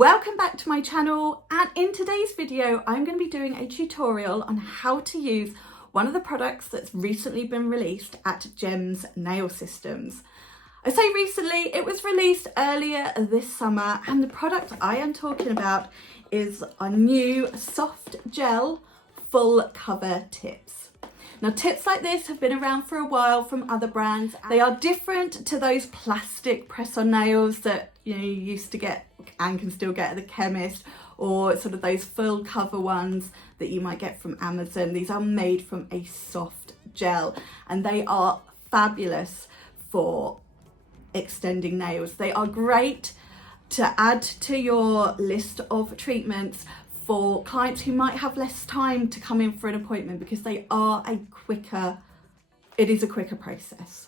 Welcome back to my channel, and in today's video I'm going to be doing a tutorial on how to use one of the products that's recently been released at Gems Nail Systems. I say recently, it was released earlier this summer, and the product I am talking about is a new soft gel full cover tips. Now, tips like this have been around for a while from other brands. They are different to those plastic press-on nails that you used to get and can still get at the chemist, or sort of those full cover ones that you might get from Amazon. These are made from a soft gel, and they are fabulous for extending nails. They are great to add to your list of treatments for clients who might have less time to come in for an appointment, because it is a quicker process.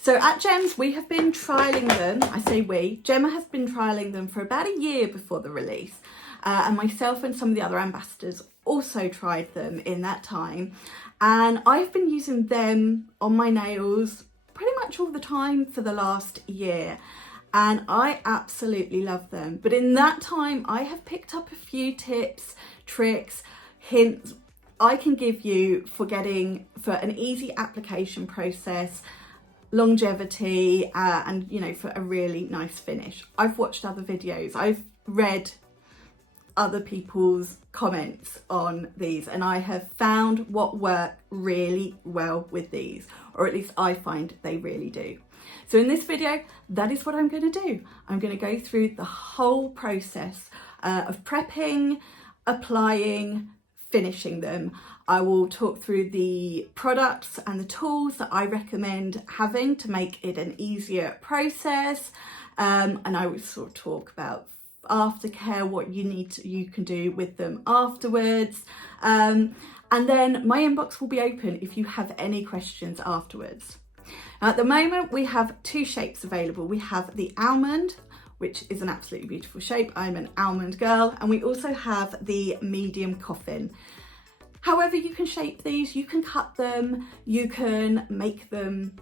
So at Gems, we have been trialling them. I say we, Gemma has been trialling them for about a year before the release. And myself and some of the other ambassadors also tried them in that time. And I've been using them on my nails pretty much all the time for the last year. And I absolutely love them. But in that time, I have picked up a few tips, tricks, hints I can give you for an easy application process, longevity, and for a really nice finish. I've watched other videos, I've read other people's comments on these, and I have found what work really well with these, or at least I find they really do. So in this video, that is what I'm going to do. I'm going to go through the whole process of prepping, applying, finishing them. I will talk through the products and the tools that I recommend having to make it an easier process, and I will sort of talk about aftercare, what you can do with them afterwards, and then my inbox will be open if you have any questions afterwards. Now, at the moment we have two shapes available. We have the almond, which is an absolutely beautiful shape. I'm an almond girl. And we also have the medium coffin. However you can shape these, you can cut them, you can make them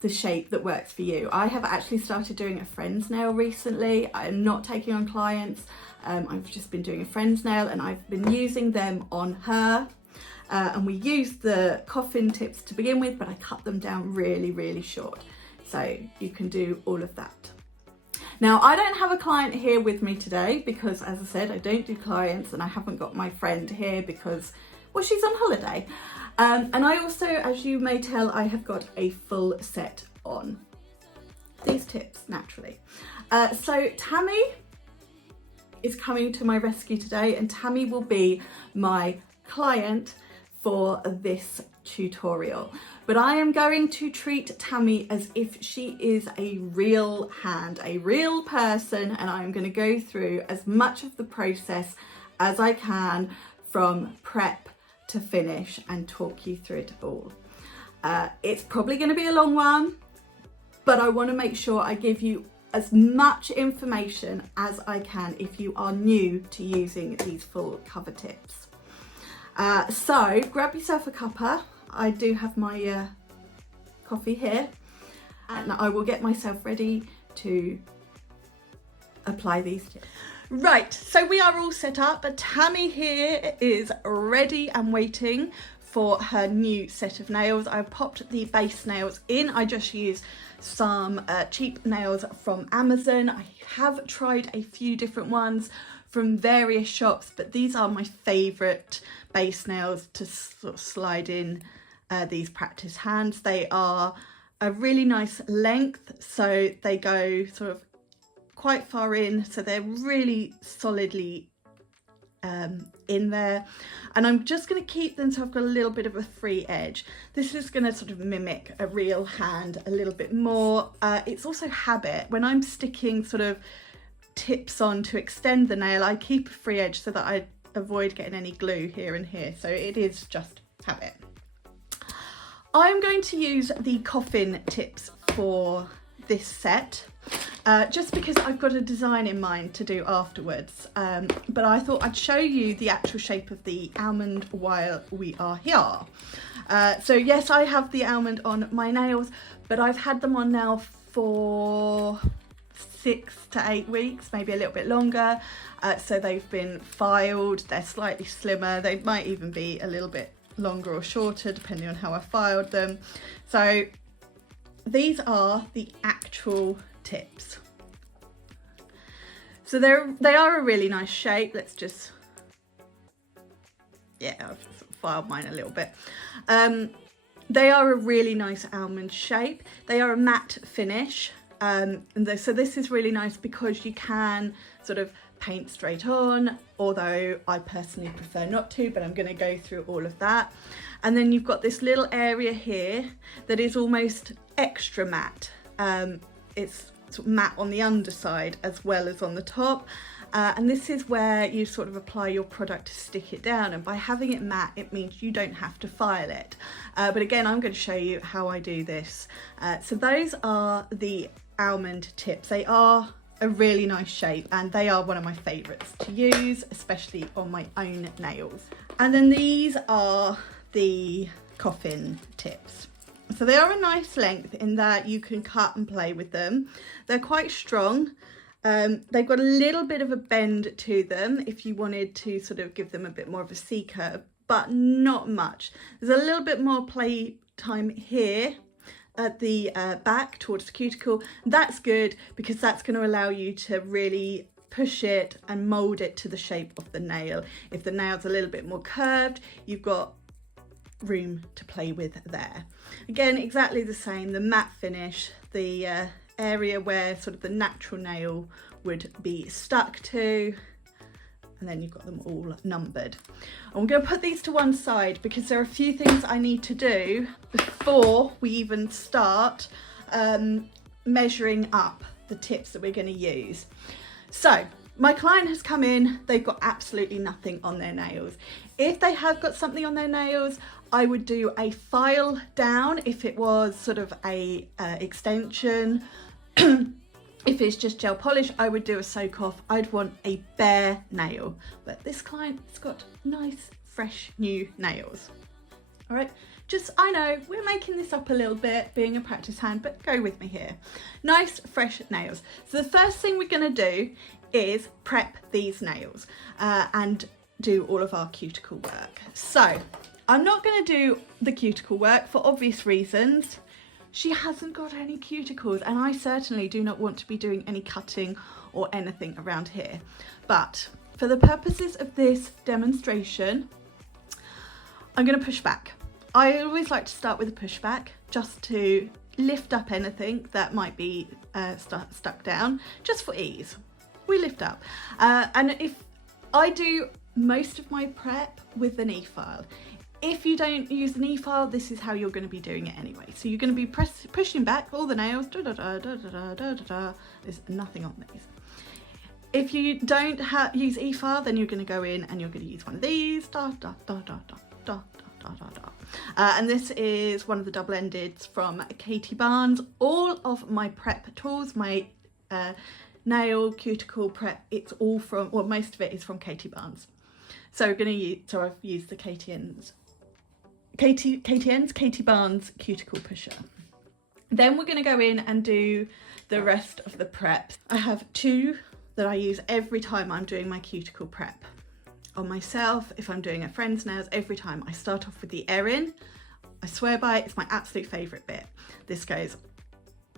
the shape that works for you. I have actually started doing a friend's nail recently. I'm not taking on clients. I've just been doing a friend's nail, and I've been using them on her. And we used the coffin tips to begin with, but I cut them down really, really short. So you can do all of that. Now, I don't have a client here with me today because, as I said, I don't do clients, and I haven't got my friend here because, well, she's on holiday. And I also, as you may tell, I have got a full set on these tips, naturally. So Tammy is coming to my rescue today, and Tammy will be my client for this tutorial. But I am going to treat Tammy as if she is a real hand, a real person, and I'm going to go through as much of the process as I can from prep to finish and talk you through it all. It's probably going to be a long one, but I want to make sure I give you as much information as I can if you are new to using these full cover tips. So grab yourself a cuppa. I do have my coffee here, and I will get myself ready to apply these tips. Right, so we are all set up, but Tammy here is ready and waiting for her new set of nails. I've popped the base nails in. I just used some cheap nails from Amazon. I have tried a few different ones from various shops, but these are my favourite base nails to sort of slide in these practice hands. They are a really nice length, so they go sort of quite far in, so they're really solidly in there. And I'm just going to keep them so I've got a little bit of a free edge. This is going to sort of mimic a real hand a little bit more. It's also habit. When I'm sticking sort of tips on to extend the nail, I keep a free edge so that I avoid getting any glue here and here. So it is just habit. I'm going to use the coffin tips for this set, just because I've got a design in mind to do afterwards, but I thought I'd show you the actual shape of the almond while we are here. So yes, I have the almond on my nails, but I've had them on now for 6 to 8 weeks, maybe a little bit longer. So they've been filed, they're slightly slimmer, they might even be a little bit longer or shorter depending on how I filed them. So these are the actual tips. So they are a really nice shape. Let's just, yeah, I've sort of filed mine a little bit. They are a really nice almond shape. They are a matte finish. So this is really nice because you can sort of paint straight on, although I personally prefer not to, but I'm going to go through all of that. And then you've got this little area here that is almost extra matte. It's sort of matte on the underside as well as on the top. And this is where you sort of apply your product to stick it down, and by having it matte it means you don't have to file it. But again, I'm going to show you how I do this. So those are the almond tips. They are a really nice shape and they are one of my favourites to use, especially on my own nails. And then these are the coffin tips. So they are a nice length in that you can cut and play with them. They're quite strong. They've got a little bit of a bend to them if you wanted to sort of give them a bit more of a C curve, but not much. There's a little bit more play time here at the back towards the cuticle. That's good because that's going to allow you to really push it and mould it to the shape of the nail. If the nail's a little bit more curved, you've got room to play with there. Again, exactly the same, the matte finish, the area where sort of the natural nail would be stuck to, and then you've got them all numbered. I'm going to put these to one side because there are a few things I need to do before we even start measuring up the tips that we're going to use. So my client has come in, they've got absolutely nothing on their nails. If they have got something on their nails, I would do a file down if it was sort of a extension. If it's just gel polish, I would do a soak off. I'd want a bare nail, but this client has got nice, fresh, new nails. All right, just, I know we're making this up a little bit, being a practice hand, but go with me here. Nice, fresh nails. So the first thing we're gonna do is prep these nails and do all of our cuticle work. So I'm not gonna do the cuticle work for obvious reasons. She hasn't got any cuticles and I certainly do not want to be doing any cutting or anything around here. But for the purposes of this demonstration, I'm going to push back. I always like to start with a pushback just to lift up anything that might be stuck down, just for ease. We lift up. And if I do most of my prep with an e-file. If you don't use an e-file, this is how you're going to be doing it anyway. So you're going to be pushing back all the nails. There's nothing on these. If you don't use e-file, then you're going to go in and you're going to use one of these. And this is one of the double-endeds from Katie Barnes. All of my prep tools, my nail cuticle prep, it's all from, well, most of it is from Katie Barnes. So we're going to use, so I've used the Katie Barnes cuticle pusher. Then we're going to go in and do the rest of the prep. I have two that I use every time I'm doing my cuticle prep. On myself, if I'm doing a friend's nails, every time I start off with the Erin. I swear by it, it's my absolute favourite bit. This goes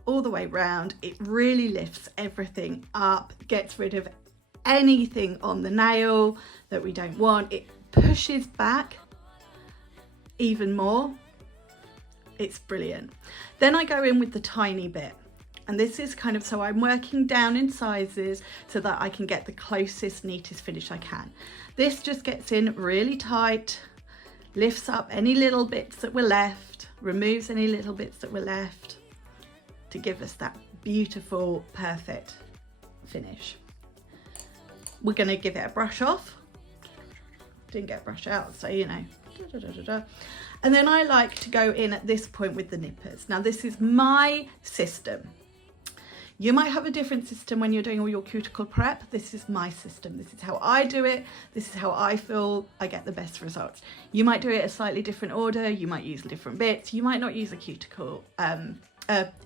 all the way round. It really lifts everything up, gets rid of anything on the nail that we don't want. It pushes back even more. It's brilliant. Then I go in with the tiny bit, and this is kind of, so I'm working down in sizes so that I can get the closest, neatest finish I can. This just gets in really tight, lifts up any little bits that were left, removes any little bits that were left to give us that beautiful, perfect finish. We're going to give it a brush off. Didn't get a brush out, so you know. And then I like to go in at this point with the nippers. Now this is my system. You might have a different system when you're doing all your cuticle prep. This is my system. This is how I do it. This is how I feel I get the best results. You might do it a slightly different order. You might use different bits. You might not use a cuticle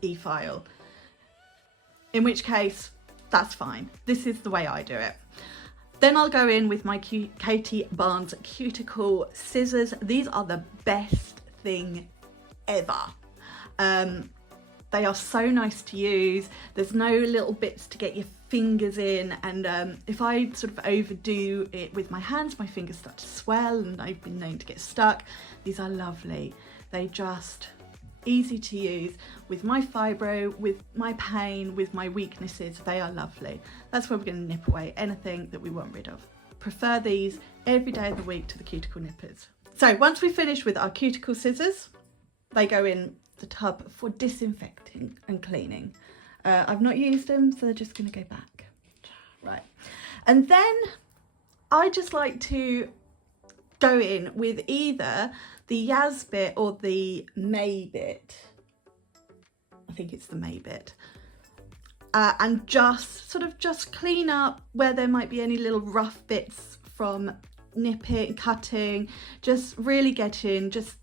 e-file. in which case that's fine. This is the way I do it. Then I'll go in with my Katie Barnes Cuticle scissors. These are the best thing ever. They are so nice to use. There's no little bits to get your fingers in, and if I sort of overdo it with my hands, my fingers start to swell and I've been known to get stuck. These are lovely. They just easy to use with my fibro, with my pain, with my weaknesses. They are lovely. That's where we're going to nip away anything that we want rid of. Prefer these every day of the week to the cuticle nippers. So once we finish with our cuticle scissors, they go in the tub for disinfecting and cleaning. I've not used them, so they're just going to go back. Right, and then I just like to go in with either the Bit or the Mai Bit. I think it's the Mai Bit. And just clean up where there might be any little rough bits from nipping, cutting. Just really get in, just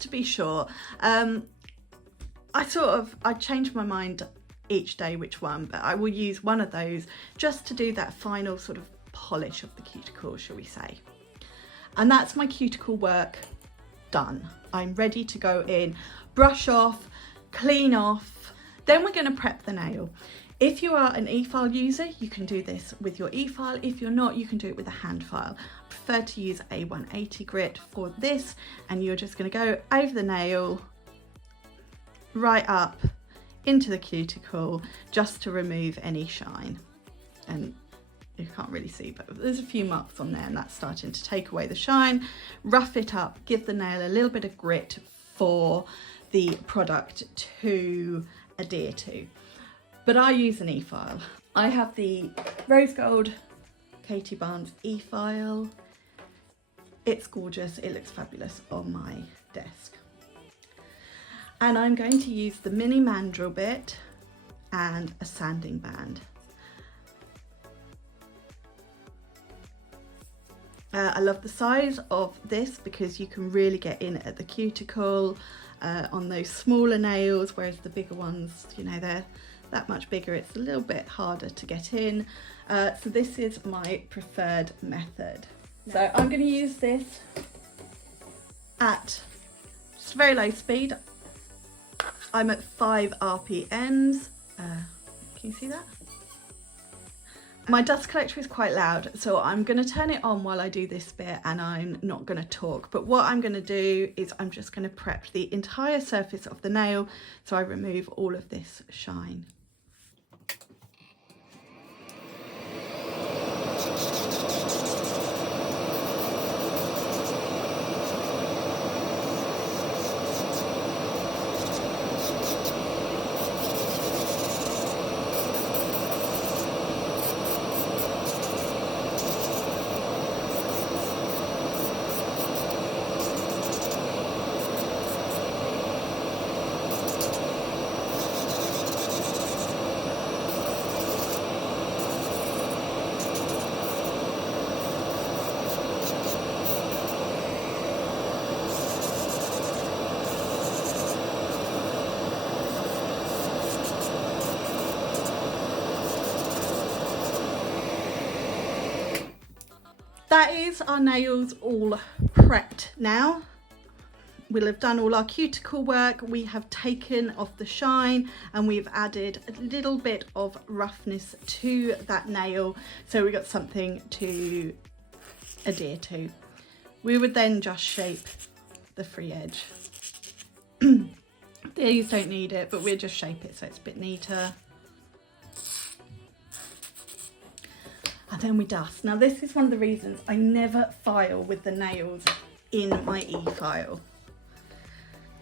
to be sure. I change my mind each day which one, but I will use one of those just to do that final sort of polish of the cuticle, shall we say. And that's my cuticle work done. I'm ready to go in, brush off, clean off. Then we're going to prep the nail. If you are an e-file user, you can do this with your e-file. If you're not, you can do it with a hand file. I prefer to use a 180 grit for this, and you're just going to go over the nail, right up into the cuticle, just to remove any shine. And you can't really see, but there's a few marks on there, and that's starting to take away the shine. Rough it up, give the nail a little bit of grit for the product to adhere to. But I use an e-file. I have the rose gold Katie Barnes e-file. It's gorgeous, it looks fabulous on my desk. And I'm going to use the mini Mandrel bit and a sanding band. I love the size of this because you can really get in at the cuticle on those smaller nails, whereas the bigger ones, you know, they're that much bigger, it's a little bit harder to get in. So this is my preferred method. So I'm going to use this at just very low speed. I'm at 5 RPMs. Can you see that? My dust collector is quite loud, so I'm going to turn it on while I do this bit, and I'm not going to talk. But what I'm going to do is I'm just going to prep the entire surface of the nail so I remove all of this shine. That is our nails all prepped now. We'll have done all our cuticle work, we have taken off the shine, and we've added a little bit of roughness to that nail, so we've got something to adhere to. We would then just shape the free edge. These don't need it, but we'll just shape it so it's a bit neater. And then we dust. Now this is one of the reasons I never file with the nails in my e-file,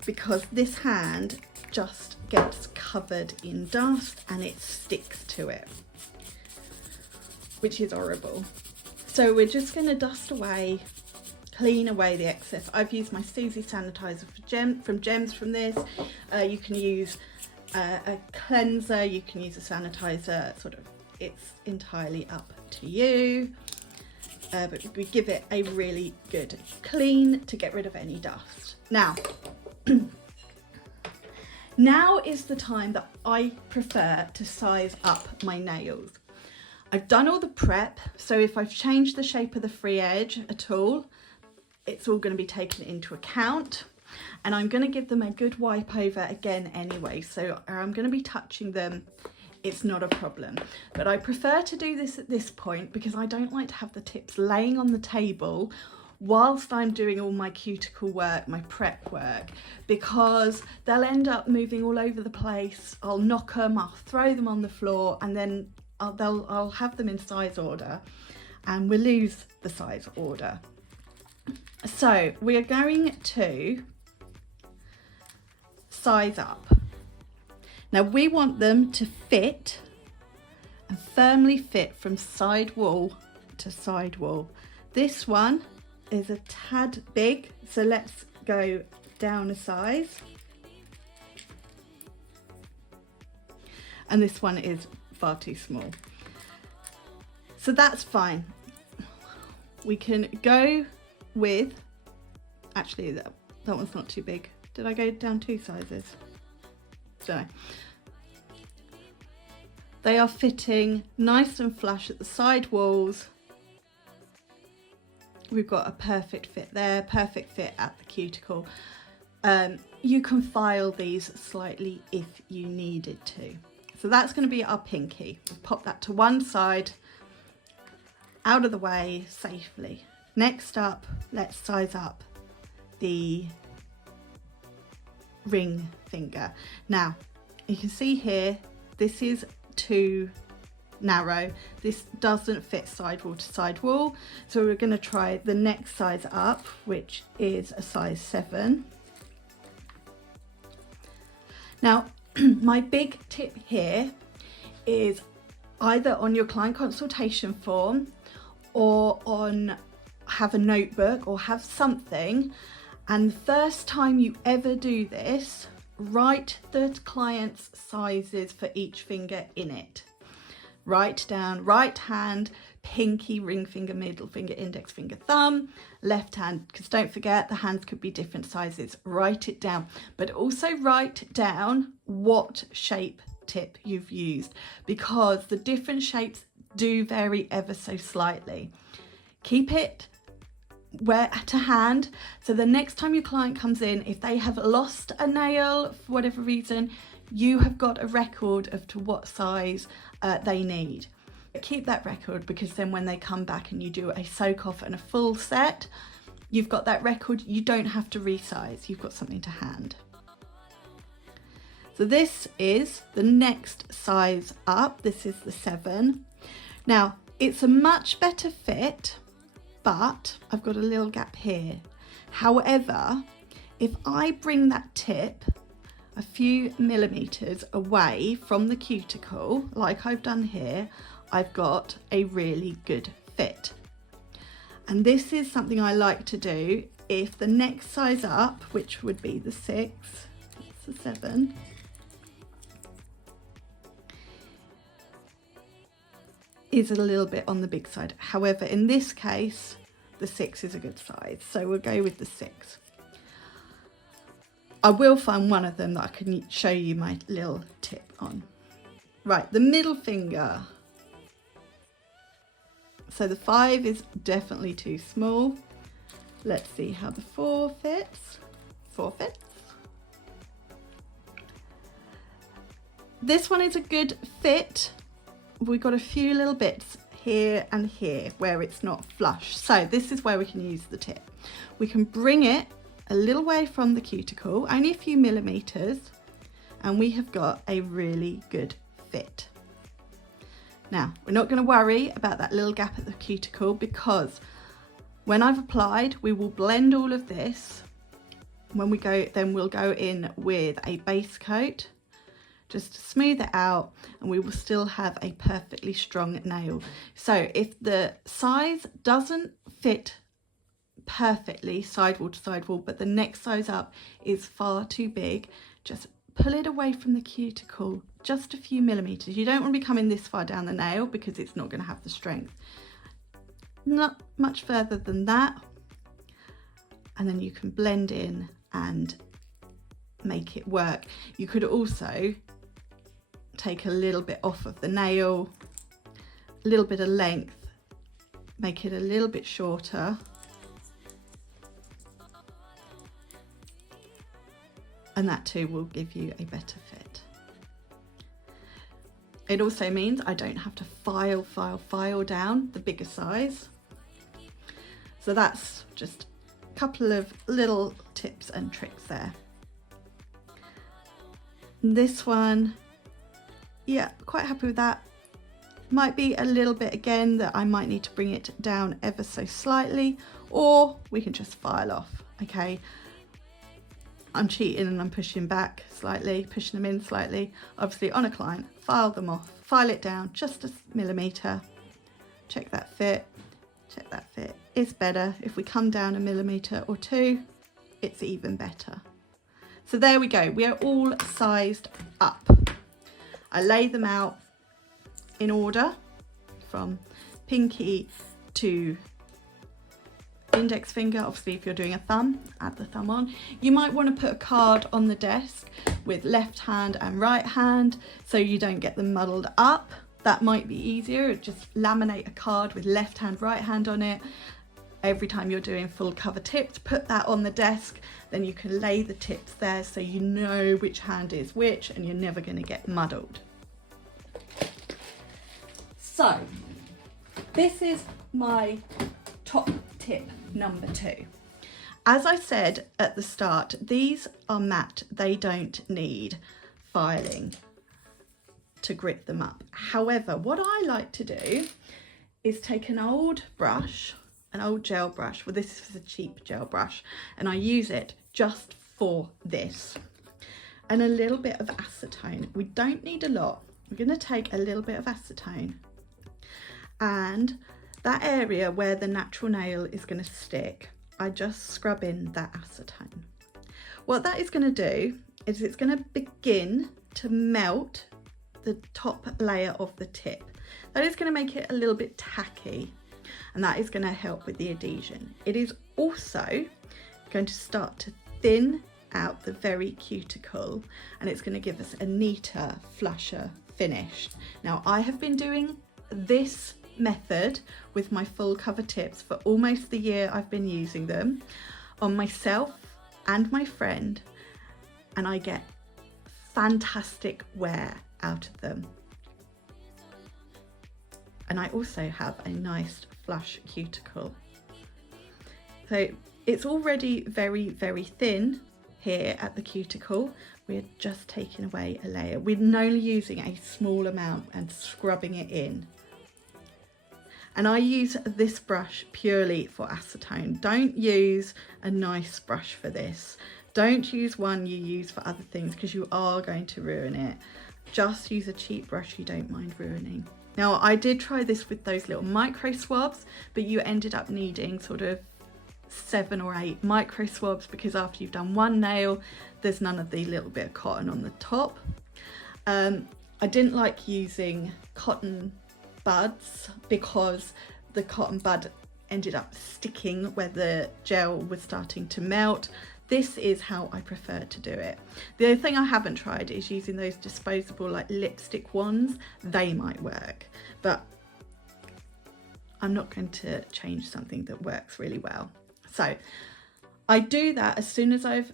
because this hand just gets covered in dust and it sticks to it, which is horrible. So we're just going to dust away, clean away the excess. I've used my Susie sanitizer from Gems from this. You can use a cleanser, you can use a sanitizer, sort of, it's entirely up to you. But we give it a really good clean to get rid of any dust. Now, now is the time that I prefer to size up my nails. I've done all the prep, so if I've changed the shape of the free edge at all, it's all going to be taken into account. And I'm going to give them a good wipe over again anyway, so I'm going to be touching them. It's not a problem, but I prefer to do this at this point because I don't like to have the tips laying on the table whilst I'm doing all my cuticle work, my prep work, because they'll end up moving all over the place. I'll knock them, I'll throw them on the floor, and then I'll have them in size order and we'll lose the size order. So we are going to size up. Now we want them to fit and firmly fit from side wall to side wall. This one is a tad big, so let's go down a size. And this one is far too small. So that's fine. We can go with, actually that one's not too big. Did I go down 2 sizes? So they are fitting nice and flush at the side walls. We've got a perfect fit there, perfect fit at the cuticle. You can file these slightly if you needed to. So that's going to be our pinky. We'll pop that to one side, out of the way safely. Next up, let's size up the ring finger. Now, you can see here, this is too narrow. This doesn't fit side wall to side wall. So we're going to try the next size up, which is a size 7. Now, my big tip here is either on your client consultation form or have a notebook or have something, and the first time you ever do this, write the client's sizes for each finger in it. Write down right hand, pinky, ring finger, middle finger, index finger, thumb, left hand, because don't forget the hands could be different sizes. Write it down, but also write down what shape tip you've used, because the different shapes do vary ever so slightly. Keep it to hand, so the next time your client comes in, if they have lost a nail for whatever reason, you have got a record of to what size they need. Keep that record, because then when they come back and you do a soak off and a full set, you've got that record. You don't have to resize, you've got something to hand. So this is the next size up. This is the 7. Now it's a much better fit, but I've got a little gap here. However, if I bring that tip a few millimeters away from the cuticle, like I've done here, I've got a really good fit. And this is something I like to do if the next size up, which would be the 6, it's the 7, is a little bit on the big side. However, in this case, the 6 is a good size, so we'll go with the 6. I will find one of them that I can show you my little tip on. Right, the middle finger. So the 5 is definitely too small. Let's see how the 4 fits. 4 fits. This one is a good fit. We've got a few little bits here and here where it's not flush. So this is where we can use the tip. We can bring it a little way from the cuticle, only a few millimeters, and we have got a really good fit. Now, we're not going to worry about that little gap at the cuticle, because when I've applied, we will blend all of this. When we go, then we'll go in with a base coat just to smooth it out, and we will still have a perfectly strong nail. So if the size doesn't fit perfectly side wall to side wall, but the next size up is far too big, just pull it away from the cuticle just a few millimeters. You don't want to be coming this far down the nail, because it's not going to have the strength. Not much further than that, and then you can blend in and make it work. You could also take a little bit off of the nail, a little bit of length, make it a little bit shorter. And that too will give you a better fit. It also means I don't have to file down the bigger size. So that's just a couple of little tips and tricks there. This one, yeah, quite happy with that. Might be a little bit again that I might need to bring it down ever so slightly, or we can just file off, okay? I'm cheating and I'm pushing back slightly, pushing them in slightly. Obviously on a client, file them off, file it down just a millimetre, check that fit, check that fit. It's better. If we come down a millimetre or two, it's even better. So there we go, we are all sized up. I lay them out in order from pinky to index finger. Obviously if you're doing a thumb, add the thumb on. You might want to put a card on the desk with left hand and right hand so you don't get them muddled up. That might be easier. Just laminate a card with left hand, right hand on it. Every time you're doing full cover tips, put that on the desk, then you can lay the tips there so you know which hand is which and you're never going to get muddled. So this is my top tip number 2. As I said at the start, these are matte, they don't need filing to grip them up. However, what I like to do is take an old brush, an old gel brush, well this is a cheap gel brush, and I use it just for this, and a little bit of acetone. We don't need a lot. We're going to take a little bit of acetone, and that area where the natural nail is going to stick, I just scrub in that acetone. What that is going to do is it's going to begin to melt the top layer of the tip. That is going to make it a little bit tacky, and that is going to help with the adhesion. It is also going to start to thin out the very cuticle, and it's going to give us a neater, flusher finish. Now I have been doing this method with my full cover tips for almost the year I've been using them on myself and my friend, and I get fantastic wear out of them. And I also have a nice flush cuticle. So it's already very, very thin here at the cuticle. We're just taking away a layer. We're only using a small amount and scrubbing it in. And I use this brush purely for acetone. Don't use a nice brush for this. Don't use one you use for other things because you are going to ruin it. Just use a cheap brush you don't mind ruining. Now I did try this with those little micro swabs, but you ended up needing sort of 7 or 8 micro swabs because after you've done one nail, there's none of the little bit of cotton on the top. I didn't like using cotton buds because the cotton bud ended up sticking where the gel was starting to melt. This is how I prefer to do it. The other thing I haven't tried is using those disposable like lipstick ones. They might work, but I'm not going to change something that works really well. So I do that as soon as I've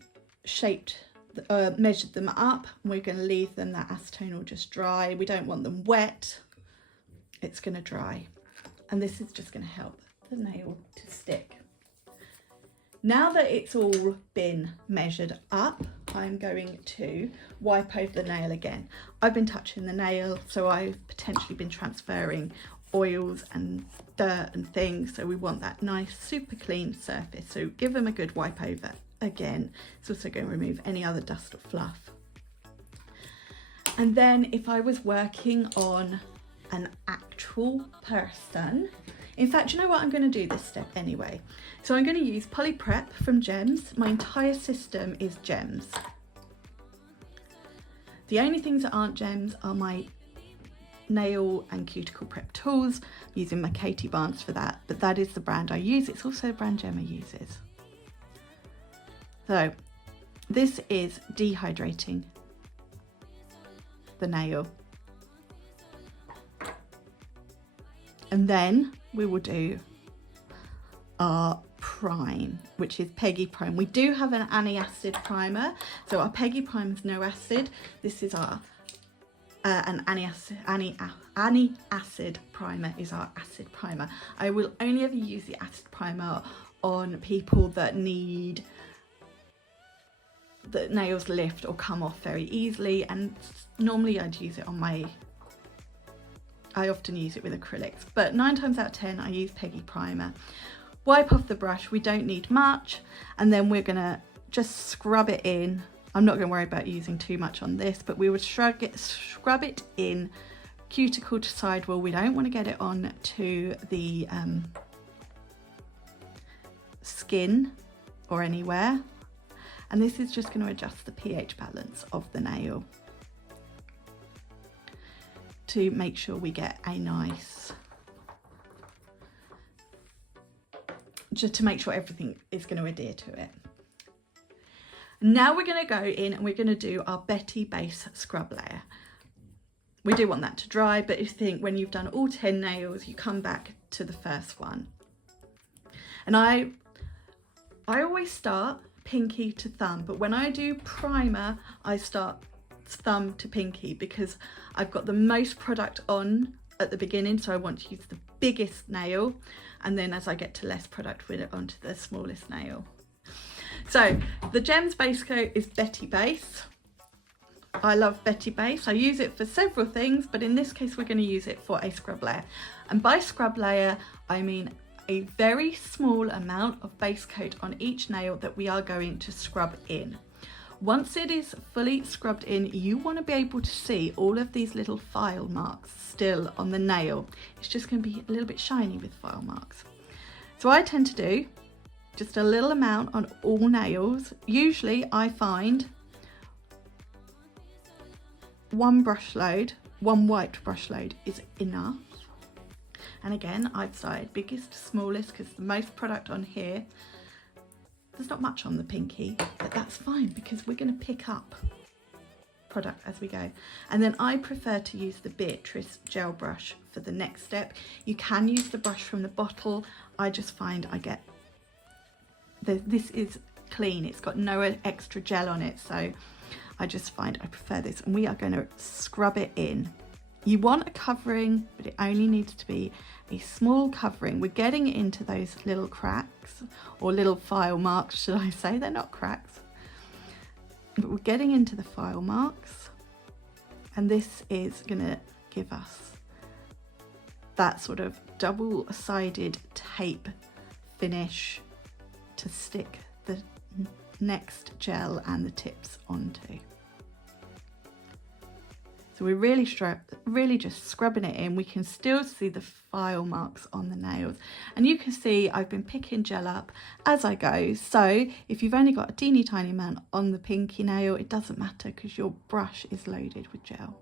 measured them up. We're going to leave them, that acetone will just dry. We don't want them wet. It's going to dry, and this is just going to help the nail to stick. Now that it's all been measured up, I'm going to wipe over the nail again. I've been touching the nail, so I've potentially been transferring oils and dirt and things, so we want that nice super clean surface. So give them a good wipe over again. It's also going to remove any other dust or fluff. And then if I was working on an actual person, in fact, you know what, I'm going to do this step anyway. So I'm going to use Poly Prep from Gems. My entire system is Gems. The only things that aren't Gems are my nail and cuticle prep tools. I'm using my Katie Barnes for that, but that is the brand I use. It's also the brand Gemma uses. So this is dehydrating the nail And then we will do our prime, which is Peggy Prime. We do have an anti-acid primer, so our Peggy Prime is no acid. This is our an anti-acid primer is our acid primer. I will only ever use the acid primer on people that need the nails lift or come off very easily, and normally I'd use it on I often use it with acrylics, but 9 times out of 10 I use Peggy Primer. Wipe off the brush, we don't need much, and then we're gonna just scrub it in. I'm not gonna worry about using too much on this, but we would scrub it in cuticle to sidewall. We don't want to get it on to the skin or anywhere. And this is just going to adjust the pH balance of the nail to make sure we get a nice, just to make sure everything is going to adhere to it. Now we're going to go in and we're going to do our Betty base scrub layer. We do want that to dry, but if you think when you've done all 10 nails, you come back to the first one. And I always start pinky to thumb, but when I do primer, I start thumb to pinky because I've got the most product on at the beginning, so I want to use the biggest nail, and then as I get to less product, with it onto the smallest nail. So the Gems base coat is Betty base. I love Betty base. I use it for several things, but in this case we're going to use it for a scrub layer. And by scrub layer I mean a very small amount of base coat on each nail that we are going to scrub in. Once it is fully scrubbed in, you want to be able to see all of these little file marks still on the nail. It's just going to be a little bit shiny with file marks. So I tend to do just a little amount on all nails. Usually I find one brush load, one white brush load is enough. And again, I've started biggest to smallest because the most product on here, there's not much on the pinky, but that's fine because we're going to pick up product as we go. And then I prefer to use the Beatrice gel brush for the next step. You can use the brush from the bottle. I just find I get, this is clean, it's got no extra gel on it, so I just find I prefer this. And we are going to scrub it in. You want a covering, but it only needs to be a small covering. We're getting into those little cracks, or little file marks, should I say. They're not cracks, but we're getting into the file marks, and this is going to give us that sort of double-sided tape finish to stick the next gel and the tips onto. So we're really just scrubbing it in. We can still see the file marks on the nails, and you can see I've been picking gel up as I go. So if you've only got a teeny tiny amount on the pinky nail, it doesn't matter because your brush is loaded with gel.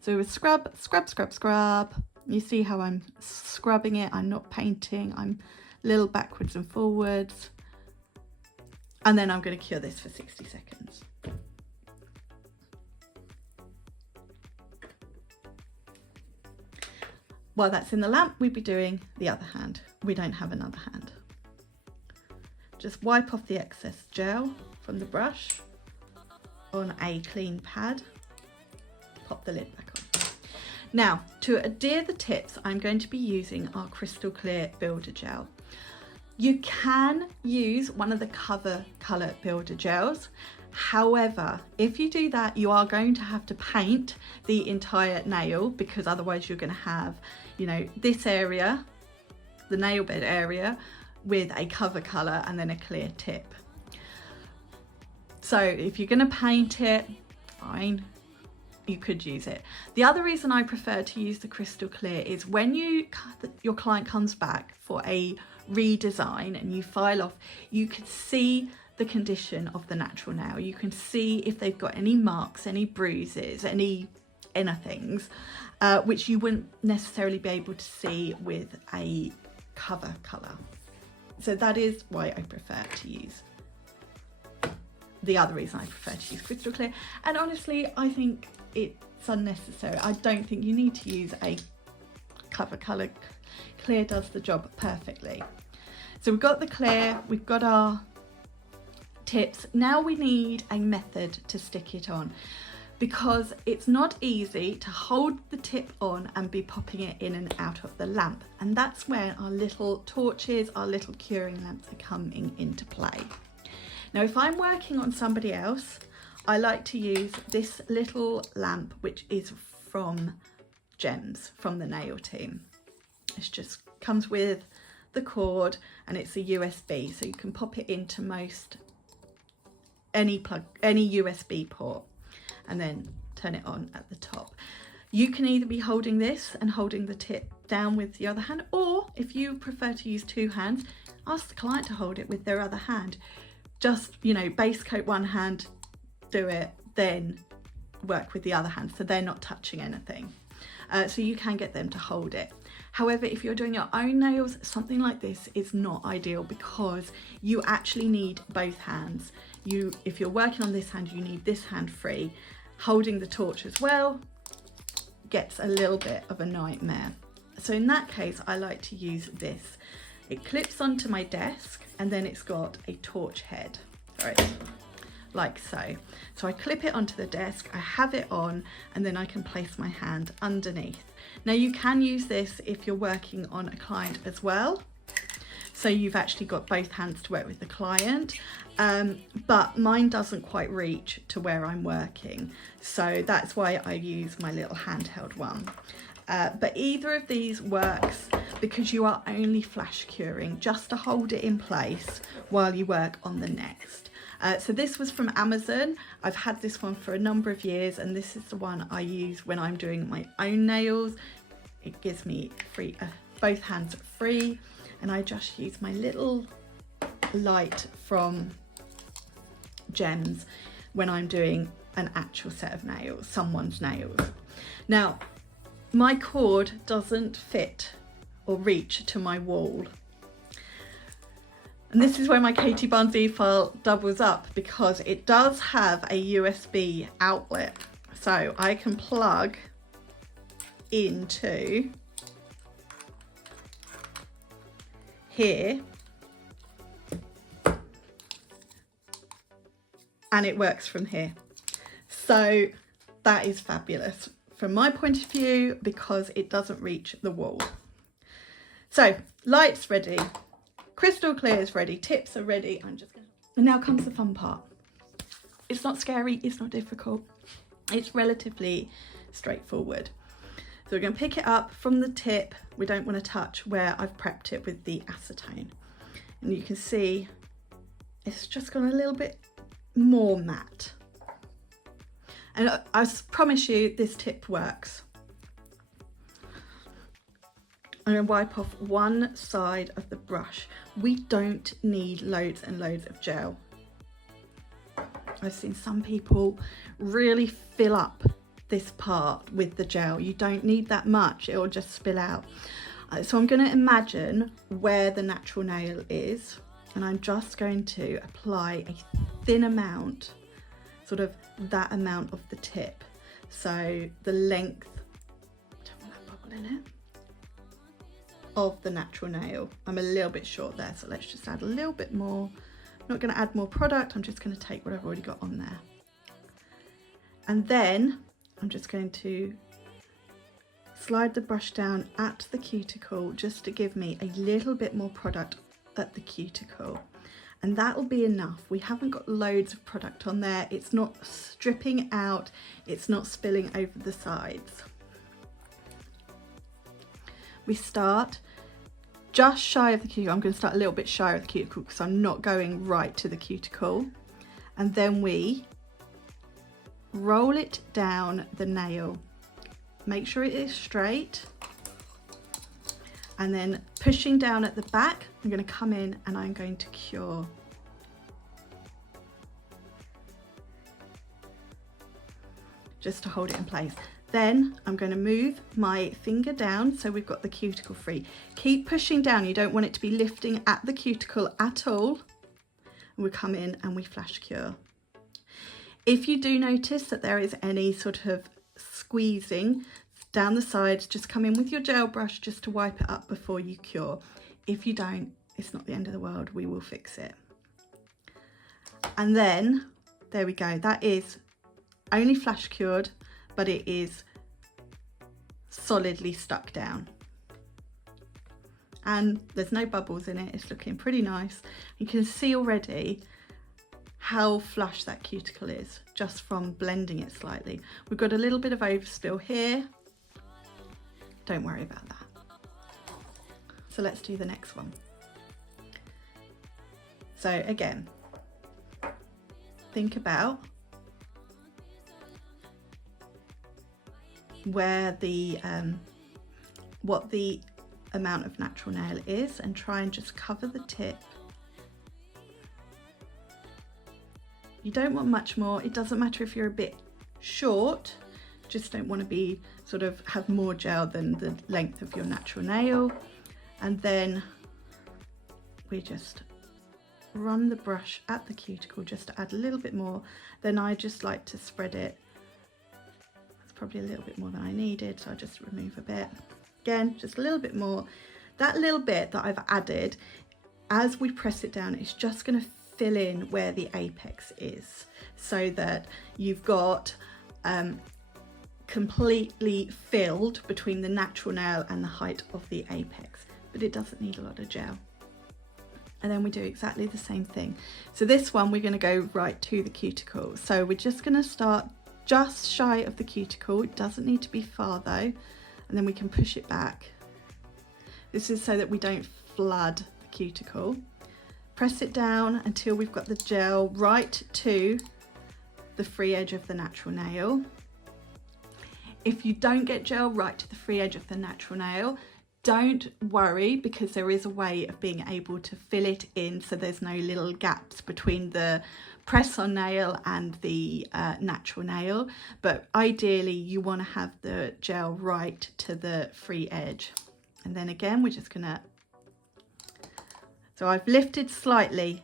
So we scrub, scrub, scrub, scrub. You see how I'm scrubbing it. I'm not painting. I'm a little backwards and forwards. And then I'm going to cure this for 60 seconds. While that's in the lamp, we'd be doing the other hand. We don't have another hand. Just wipe off the excess gel from the brush on a clean pad. Pop the lid back on. Now, to adhere the tips, I'm going to be using our Crystal Clear Builder Gel. You can use one of the Cover Colour Builder Gels. However, if you do that, you are going to have to paint the entire nail, because otherwise you're going to have, you know, this area, the nail bed area, with a cover colour and then a clear tip. So if you're going to paint it, fine, you could use it. The other reason I prefer to use the Crystal Clear is when your client comes back for a redesign and you file off, you can see the condition of the natural nail. You can see if they've got any marks, any bruises, any things, which you wouldn't necessarily be able to see with a cover colour. So that is why I prefer to use, the other reason I prefer to use Crystal Clear. And honestly, I think it's unnecessary. I don't think you need to use a cover colour clear does the job perfectly. So we've got the clear, we've got our tips. Now we need a method to stick it on, because it's not easy to hold the tip on and be popping it in and out of the lamp. And that's where our little torches, our little curing lamps are coming into play. Now, if I'm working on somebody else, I like to use this little lamp, which is from Gems, from the nail team. It just comes with the cord and it's a USB, so you can pop it into any USB port and then turn it on at the top. You can either be holding this and holding the tip down with the other hand, or if you prefer to use two hands, ask the client to hold it with their other hand. Just, you know, base coat one hand, do it, then work with the other hand so they're not touching anything. So you can get them to hold it. However, if you're doing your own nails, something like this is not ideal because you actually need both hands. If you're working on this hand, you need this hand free. Holding the torch as well gets a little bit of a nightmare. So in that case, I like to use this. It clips onto my desk and then it's got a torch head, right, like so. So I clip it onto the desk, I have it on, and then I can place my hand underneath. Now you can use this if you're working on a client as well. So you've actually got both hands to work with the client, but mine doesn't quite reach to where I'm working. So that's why I use my little handheld one. But either of these works because you are only flash curing, just to hold it in place while you work on the next. So this was from Amazon. I've had this one for a number of years, and this is the one I use when I'm doing my own nails. It gives me free, both hands are free, and I just use my little light from Gems when I'm doing an actual set of nails, someone's nails. Now, my cord doesn't fit or reach to my wall. And this is where my Katie Barnes e-file doubles up, because it does have a USB outlet. So I can plug into here and it works from here. So that is fabulous from my point of view because it doesn't reach the wall. So light's ready, crystal clear is ready, tips are ready. And now comes the fun part. It's not scary, it's not difficult. It's relatively straightforward. So we're going to pick it up from the tip. We don't want to touch where I've prepped it with the acetone. And you can see it's just gone a little bit more matte. And I promise you this tip works. I'm going to wipe off one side of the brush. We don't need loads and loads of gel. I've seen some people really fill up this part with the gel. You don't need that much, it will just spill out. So I'm going to imagine where the natural nail is, and I'm just going to apply a thin amount, sort of that amount of the tip. So the length, don't want that bubble in it, of the natural nail. I'm a little bit short there, so let's just add a little bit more. I'm not going to add more product, I'm just going to take what I've already got on there. And then I'm just going to slide the brush down at the cuticle just to give me a little bit more product at the cuticle. And that will be enough. We haven't got loads of product on there. It's not stripping out. It's not spilling over the sides. We start just shy of the cuticle. I'm going to start a little bit shy of the cuticle because I'm not going right to the cuticle. And then we roll it down the nail. Make sure it is straight. And then pushing down at the back, I'm going to come in and I'm going to cure. Just to hold it in place. Then I'm going to move my finger down so we've got the cuticle free. Keep pushing down, you don't want it to be lifting at the cuticle at all. And we come in and we flash cure. If you do notice that there is any sort of squeezing, down the sides. Just come in with your gel brush just to wipe it up before you cure. If you don't, it's not the end of the world, we will fix it. And then, there we go, that is only flash cured, but it is solidly stuck down. And there's no bubbles in it, it's looking pretty nice. You can see already how flush that cuticle is just from blending it slightly. We've got a little bit of overspill here. Don't worry about that. So let's do the next one. So again, think about where the what the amount of natural nail is, and try and just cover the tip. You don't want much more. It doesn't matter if you're a bit short, just don't want to be sort of have more gel than the length of your natural nail. And then we just run the brush at the cuticle just to add a little bit more. Then I just like to spread it. That's probably a little bit more than I needed, so I just remove a bit. Again, just a little bit more. That little bit that I've added, as we press it down, it's just going to fill in where the apex is, so that you've got completely filled between the natural nail and the height of the apex, but it doesn't need a lot of gel. And then we do exactly the same thing. So this one, we're going to go right to the cuticle. So we're just going to start just shy of the cuticle. It doesn't need to be far though. And then we can push it back. This is so that we don't flood the cuticle. Press it down until we've got the gel right to the free edge of the natural nail. If you don't get gel right to the free edge of the natural nail, don't worry, because there is a way of being able to fill it in so there's no little gaps between the press-on nail and the natural nail. But ideally you want to have the gel right to the free edge. And then again, we're just gonna, so I've lifted slightly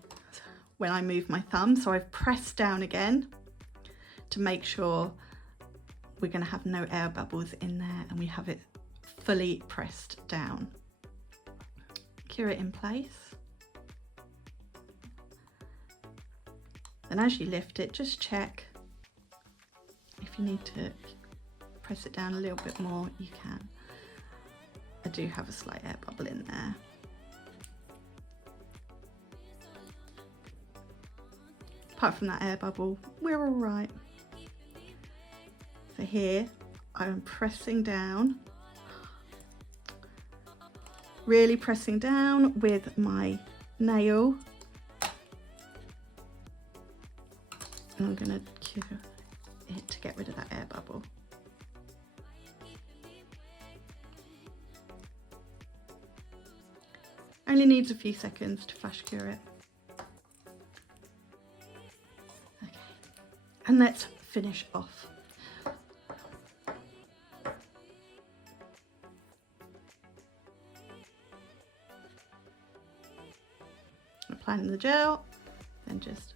when I move my thumb, so I've pressed down again to make sure we're going to have no air bubbles in there, and we have it fully pressed down. Cure it in place. And as you lift it, just check. If you need to press it down a little bit more, you can. I do have a slight air bubble in there. Apart from that air bubble, we're all right. So here, I'm pressing down, really pressing down with my nail. And I'm going to cure it to get rid of that air bubble. Only needs a few seconds to flash cure it. Okay, and let's finish off. Applying the gel, then just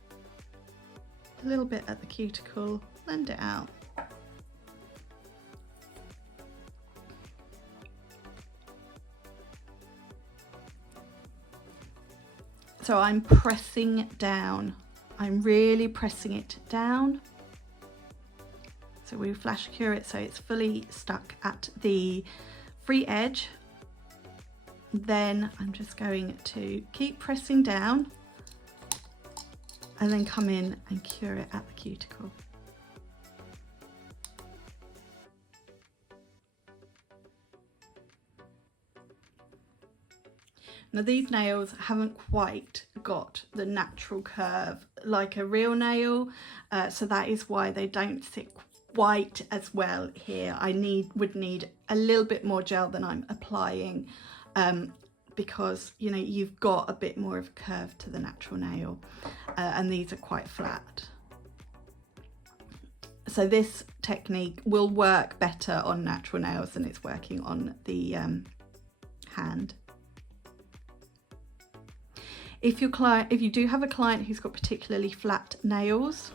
a little bit at the cuticle, blend it out. So I'm pressing down, I'm really pressing it down. So we flash cure it so it's fully stuck at the free edge. Then I'm just going to keep pressing down and then come in and cure it at the cuticle. Now these nails haven't quite got the natural curve like a real nail, so that is why they don't sit quite as well here. I would need a little bit more gel than I'm applying, because you know you've got a bit more of a curve to the natural nail, and these are quite flat. So this technique will work better on natural nails than it's working on the hand. If you do have a client who's got particularly flat nails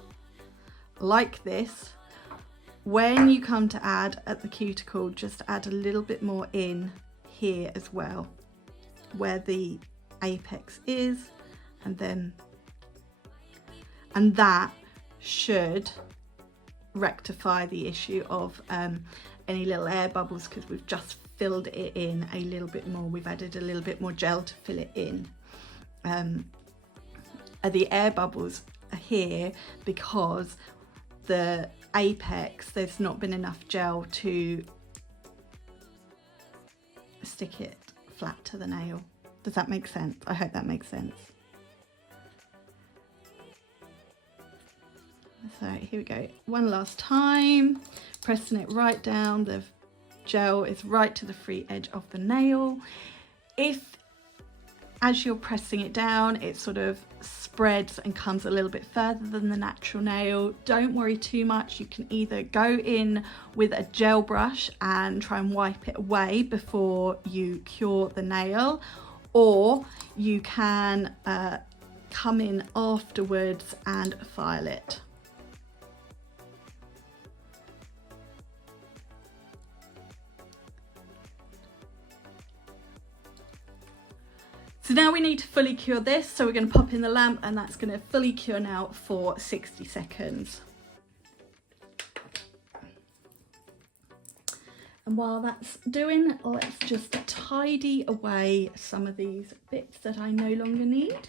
like this, when you come to add at the cuticle, just add a little bit more in here as well, where the apex is, and that should rectify the issue of any little air bubbles, because we've just filled it in a little bit more. We've added a little bit more gel to fill it in. The air bubbles are here because the apex, there's not been enough gel to stick it flat to the nail. Does that make sense? I hope that makes sense. So here we go, one last time, pressing it right down. The gel is right to the free edge of the nail. If as you're pressing it down, it sort of spreads and comes a little bit further than the natural nail, don't worry too much. You can either go in with a gel brush and try and wipe it away before you cure the nail, or you can come in afterwards and file it. So now we need to fully cure this, so we're going to pop in the lamp, and that's going to fully cure now for 60 seconds. And while that's doing, let's just tidy away some of these bits that I no longer need.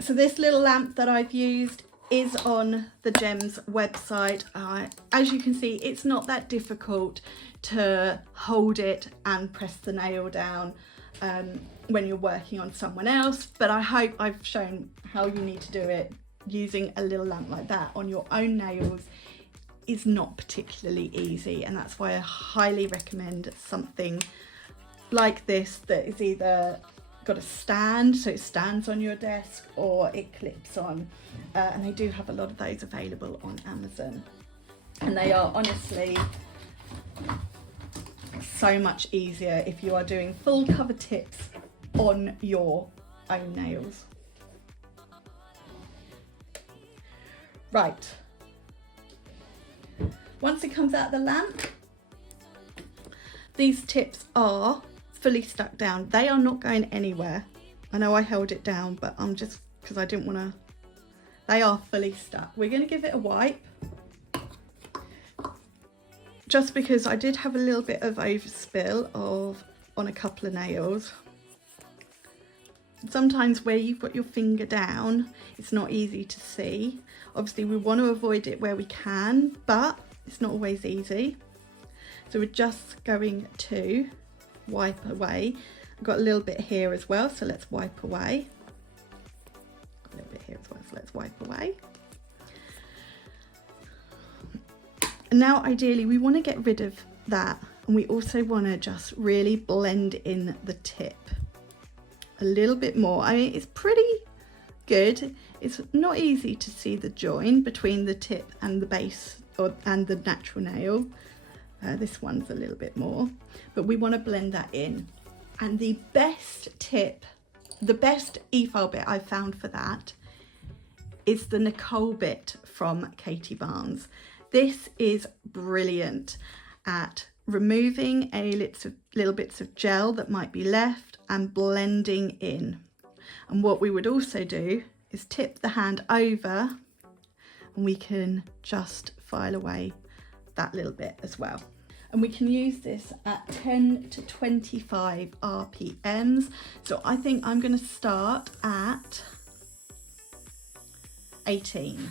So this little lamp that I've used is on the Gems website. As you can see, it's not that difficult to hold it and press the nail down when you're working on someone else, but I hope I've shown how you need to do it. Using a little lamp like that on your own nails is not particularly easy, and that's why I highly recommend something like this that is either got a stand, so it stands on your desk, or it clips on, and they do have a lot of those available on Amazon, and they are honestly so much easier if you are doing full cover tips on your own nails. Right, once it comes out of the lamp, these tips are fully stuck down. They are not going anywhere. I know I held it down, but I'm just, because I didn't want to, they are fully stuck. We're going to give it a wipe, just because I did have a little bit of overspill on a couple of nails. Sometimes where you've got your finger down, it's not easy to see. Obviously we want to avoid it where we can, but it's not always easy. So we're just going to wipe away. I've got a little bit here as well, so let's wipe away. Got a little bit here as well, so let's wipe away. And now ideally we want to get rid of that, and we also want to just really blend in the tip a little bit more. I mean, it's pretty good. It's not easy to see the join between the tip and the base and the natural nail. This one's a little bit more, but we want to blend that in. And the best tip, the best e-file bit I've found for that is the Nicole Bit from Katie Barnes. This is brilliant at removing any little bits of gel that might be left and blending in. And what we would also do is tip the hand over, and we can just file away that little bit as well. And we can use this at 10 to 25 RPMs. So I think I'm going to start at 18.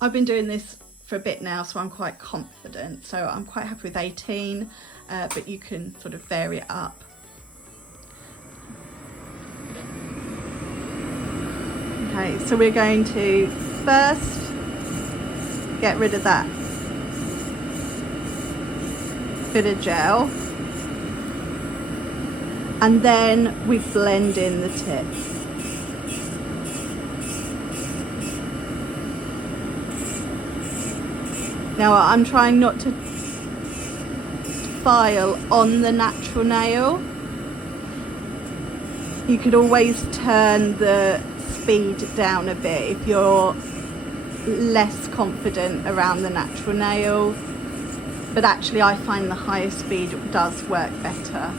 I've been doing this for a bit now, so I'm quite confident. So I'm quite happy with 18, but you can sort of vary it up. Okay, so we're going to first get rid of that bit of gel, and then we blend in the tips. Now I'm trying not to file on the natural nail. You could always turn the speed down a bit if you're less confident around the natural nail, but actually I find the higher speed does work better.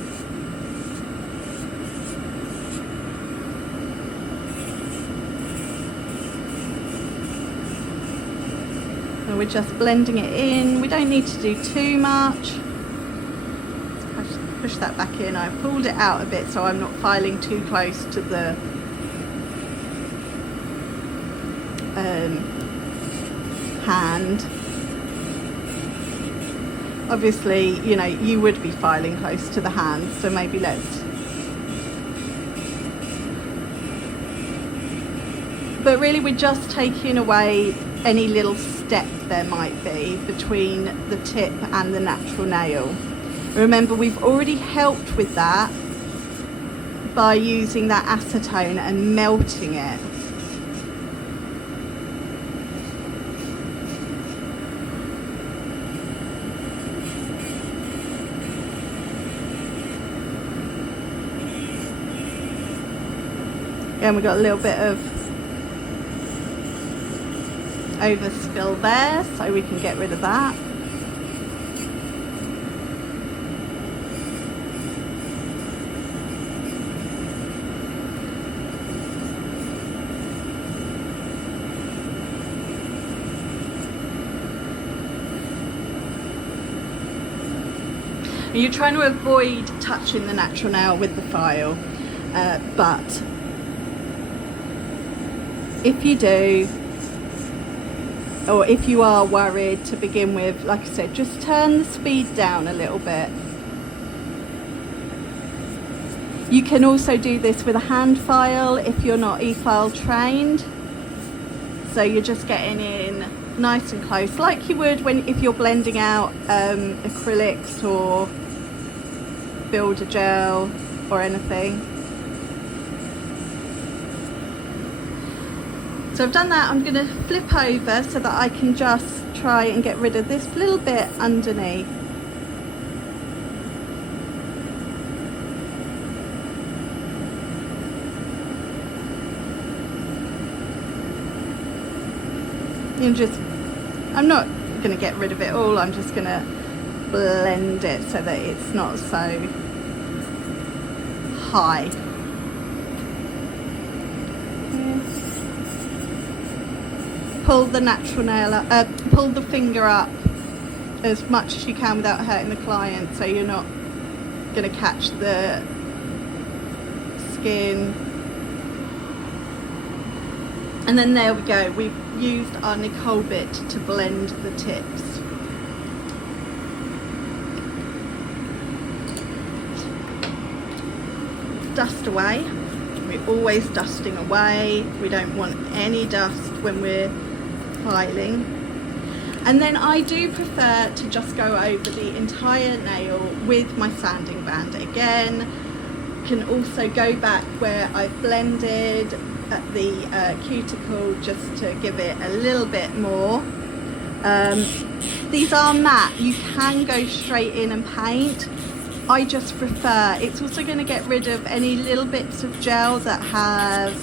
So we're just blending it in. We don't need to do too much. Push that back in. I've pulled it out a bit so I'm not filing too close to the hand. Obviously, you know, you would be filing close to the hand, so maybe let's, but really we're just taking away any little step there might be between the tip and the natural nail. Remember, we've already helped with that by using that acetone and melting it. Again, we've got a little bit of overspill there, so we can get rid of that. You're trying to avoid touching the natural nail with the file, but if you do, or if you are worried to begin with, like I said, just turn the speed down a little bit. You can also do this with a hand file if you're not e-file trained. So you're just getting in nice and close, like you would if you're blending out acrylics or builder gel or anything. So I've done that. I'm going to flip over so that I can just try and get rid of this little bit underneath. I'm not going to get rid of it all, I'm just going to blend it so that it's not so high. Pull the natural nail up, pull the finger up as much as you can without hurting the client, so you're not going to catch the skin. And then there we go, we've used our Nicole Bit to blend the tips. Dust away. We're always dusting away. We don't want any dust when we're filing. And then I do prefer to just go over the entire nail with my sanding band again. Can also go back where I've blended at the cuticle just to give it a little bit more. These are matte, you can go straight in and paint. I just prefer, it's also going to get rid of any little bits of gel that have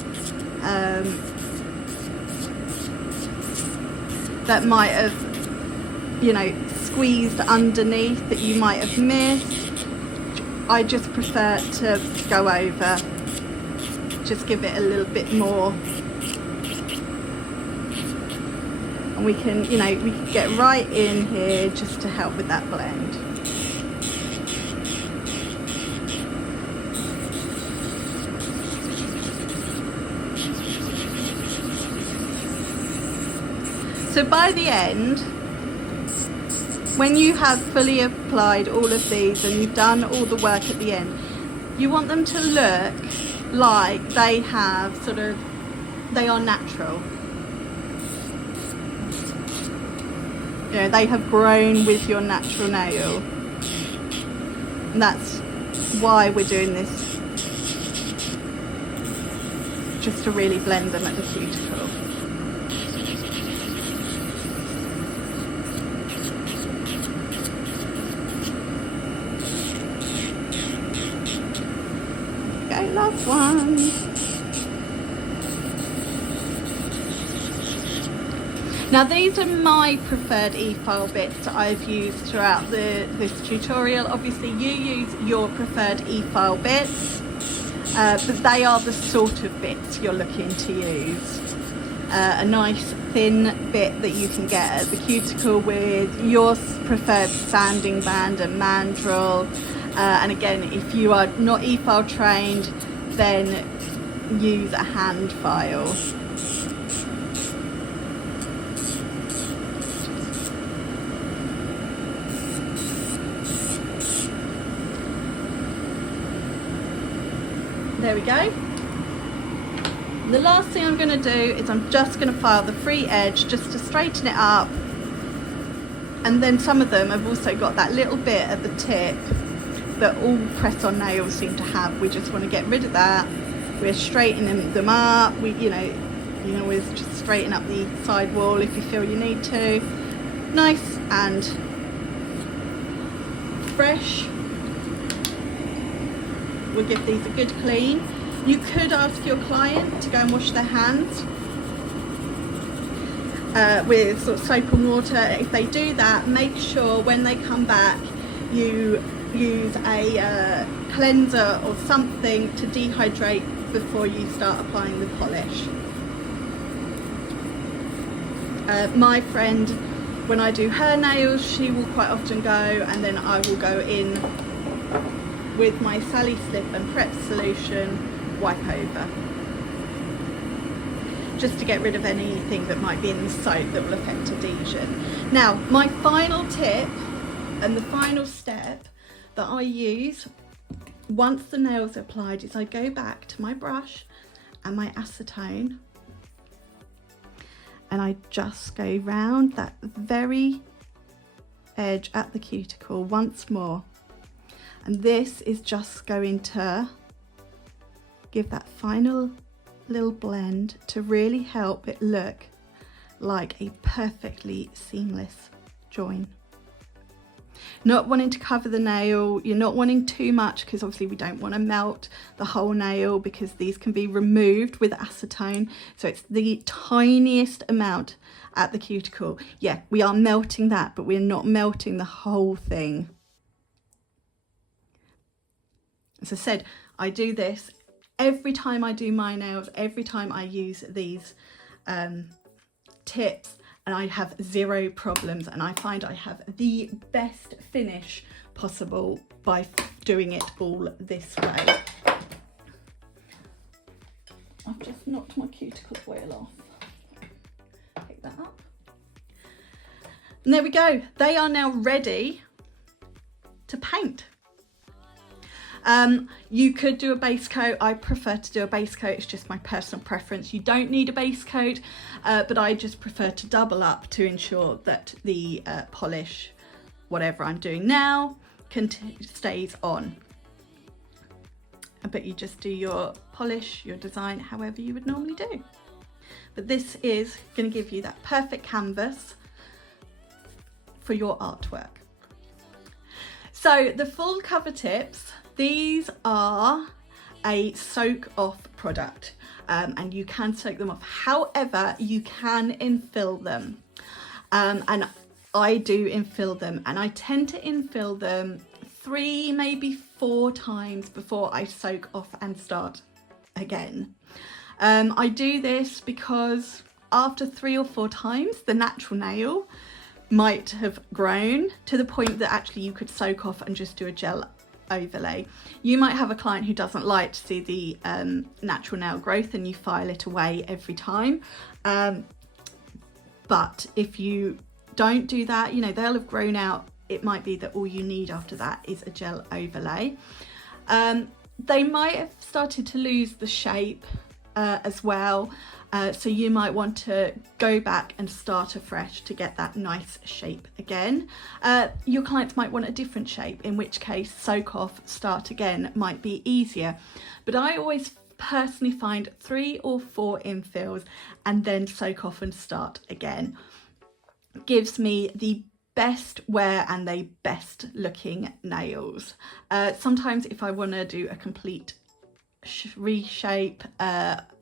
that might have, you know, squeezed underneath that you might have missed. I just prefer to go over, just give it a little bit more, and we can, you know, we can get right in here just to help with that blend. So by the end, when you have fully applied all of these and you've done all the work at the end, you want them to look like they have sort of, they are natural. You know, they have grown with your natural nail. And that's why we're doing this, just to really blend them at the cuticle. Last one. Now these are my preferred e-file bits that I've used throughout this tutorial. Obviously you use your preferred e-file bits, but they are the sort of bits you're looking to use. A nice thin bit that you can get at the Cuticle with your preferred sanding band and Mandrel. And again, if you are not e-file trained, then use a hand file. There we go. The last thing I'm going to do is I'm just going to file the free edge just to straighten it up, and then some of them have also got that little bit at the tip that all press-on nails seem to have. We just want to get rid of that. We're straightening them up. You can always just straighten up the side wall if you feel you need to. Nice and fresh. We'll give these a good clean. You could ask your client to go and wash their hands with sort of soap and water. If they do that, make sure when they come back you use a cleanser or something to dehydrate before you start applying the polish. My friend, when I do her nails, she will quite often go, and then I will go in with my Sally Slip and Prep solution, wipe over, just to get rid of anything that might be in the soap that will affect adhesion. Now, my final tip and the final step that I use once the nails are applied is I go back to my brush and my acetone, and I just go round that very edge at the cuticle once more. And this is just going to give that final little blend to really help it look like a perfectly seamless join. Not wanting to cover the nail, you're not wanting too much, because obviously we don't want to melt the whole nail, because these can be removed with acetone. So it's the tiniest amount at the cuticle. Yeah, we are melting that, but we're not melting the whole thing. As I said, I do this every time I do my nails, every time I use these tips, and I have zero problems, and I find I have the best finish possible by doing it all this way. I've just knocked my cuticle foil off. Pick that up. And there we go. They are now ready to paint. You could do a base coat. I prefer to do a base coat. It's just my personal preference. You don't need a base coat, but I just prefer to double up to ensure that the polish, whatever I'm doing now, stays on. But you just do your polish, your design, however you would normally do. But this is going to give you that perfect canvas for your artwork. So the full cover tips, these are a soak off product, and you can soak them off. However, you can infill them, and I do infill them, and I tend to infill them 3, maybe 4 times before I soak off and start again. I do this because after 3 or 4 times, the natural nail might have grown to the point that actually you could soak off and just do a gel overlay. You might have a client who doesn't like to see the natural nail growth, and you file it away every time. But if you don't do that, you know, they'll have grown out. It might be that all you need after that is a gel overlay. They might have started to lose the shape as well. So you might want to go back and start afresh to get that nice shape again. Your clients might want a different shape, in which case soak off, start again might be easier. But I always personally find 3 or 4 infills and then soak off and start again. Gives me the best wear and the best looking nails. Sometimes if I want to do a complete reshape,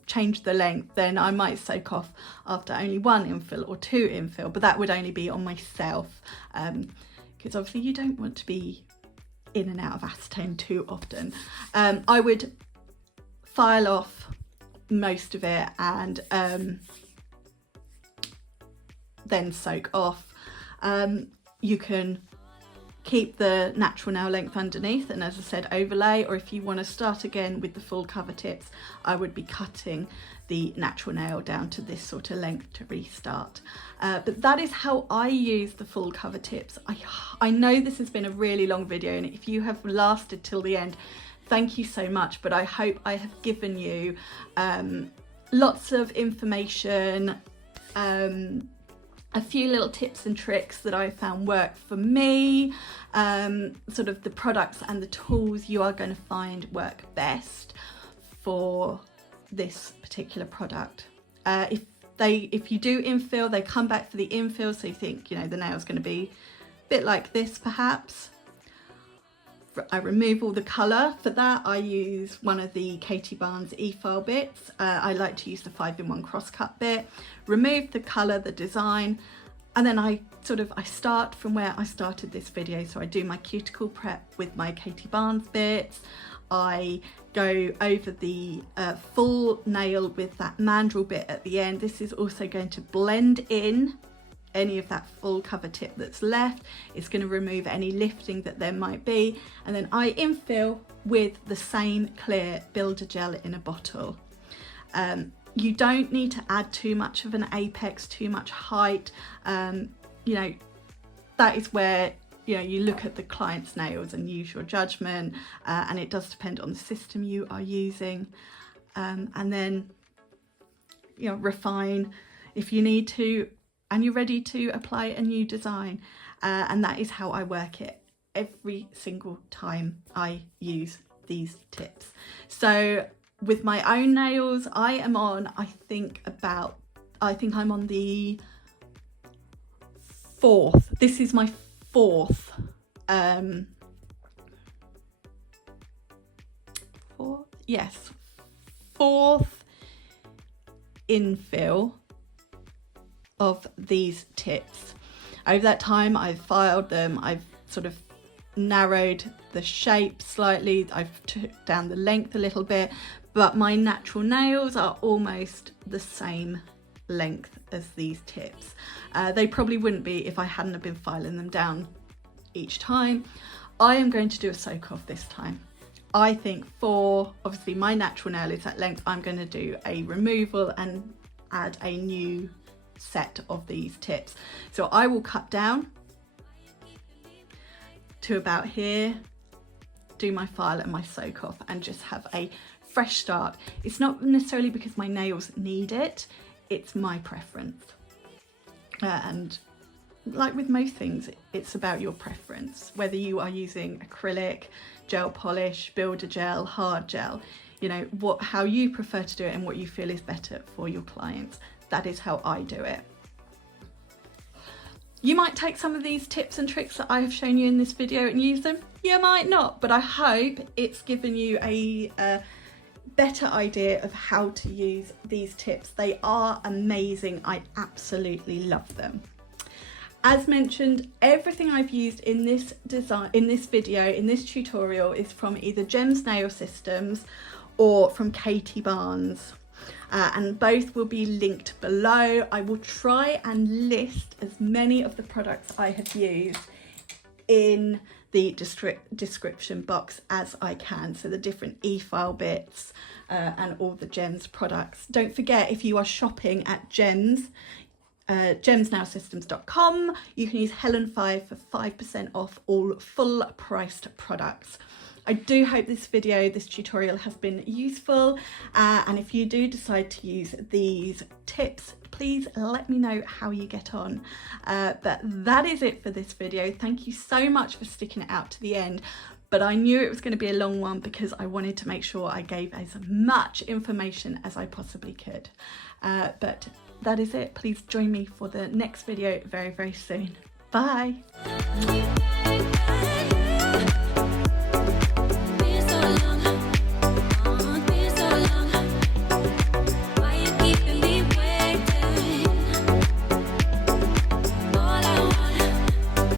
change the length, then I might soak off after only 1 infill or 2 infill, but that would only be on myself, because obviously you don't want to be in and out of acetone too often. I would file off most of it and then soak off. You can keep the natural nail length underneath and, as I said, overlay, or if you want to start again with the full cover tips, I would be cutting the natural nail down to this sort of length to restart. But that is how I use the full cover tips. I know this has been a really long video, and if you have lasted till the end, thank you so much, but I hope I have given you lots of information, a few little tips and tricks that I found work for me, sort of the products and the tools you are going to find work best for this particular product. If you do infill, they come back for the infill, so you think, you know, the nail's going to be a bit like this perhaps. I remove all the colour. For that I use one of the Katie Barnes e-file bits. I like to use the 5-in-1 crosscut bit. Remove the colour, the design, and then I start from where I started this video. So I do my cuticle prep with my Katie Barnes bits. I go over the full nail with that mandrel bit at the end. This is also going to blend in any of that full cover tip that's left. It's going to remove any lifting that there might be, and then I infill with the same clear builder gel in a bottle. You don't need to add too much of an apex, too much height. You know, that is where, you know, you look at the client's nails and use your judgment, and it does depend on the system you are using, and then, you know, refine if you need to, and you're ready to apply a new design. And that is how I work it every single time I use these tips. So with my own nails, I am on, I think I'm on the 4th. This is my 4th, 4th infill of these tips. Over that time I've filed them, I've sort of narrowed the shape slightly, I've took down the length a little bit, but my natural nails are almost the same length as these tips. They probably wouldn't be if I hadn't have been filing them down each time. I am going to do a soak off this time. I think for, obviously my natural nail is that length, I'm going to do a removal and add a new set of these tips. So I will cut down to about here, do my file and my soak off, and just have a fresh start. It's not necessarily because my nails need it, it's my preference. And like with most things, it's about your preference, whether you are using acrylic, gel polish, builder gel, hard gel, you know, how you prefer to do it and what you feel is better for your clients. That is how I do it. You might take some of these tips and tricks that I have shown you in this video and use them. You might not, but I hope it's given you a better idea of how to use these tips. They are amazing. I absolutely love them. As mentioned, everything I've used in this video, in this tutorial, is from either Gems Nail Systems or from Katie Barnes. And both will be linked below. I will try and list as many of the products I have used in the description box as I can, so the different e-file bits and all the Gems products. Don't forget, if you are shopping at Gems, gemsnailsystems.com, you can use Helen5 for 5% off all full priced products. I do hope this tutorial has been useful, and if you do decide to use these tips, please let me know how you get on. But that is it for this video. Thank you so much for sticking it out to the end, but I knew it was going to be a long one because I wanted to make sure I gave as much information as I possibly could. But that is it. Please join me for the next video very, very soon. Bye.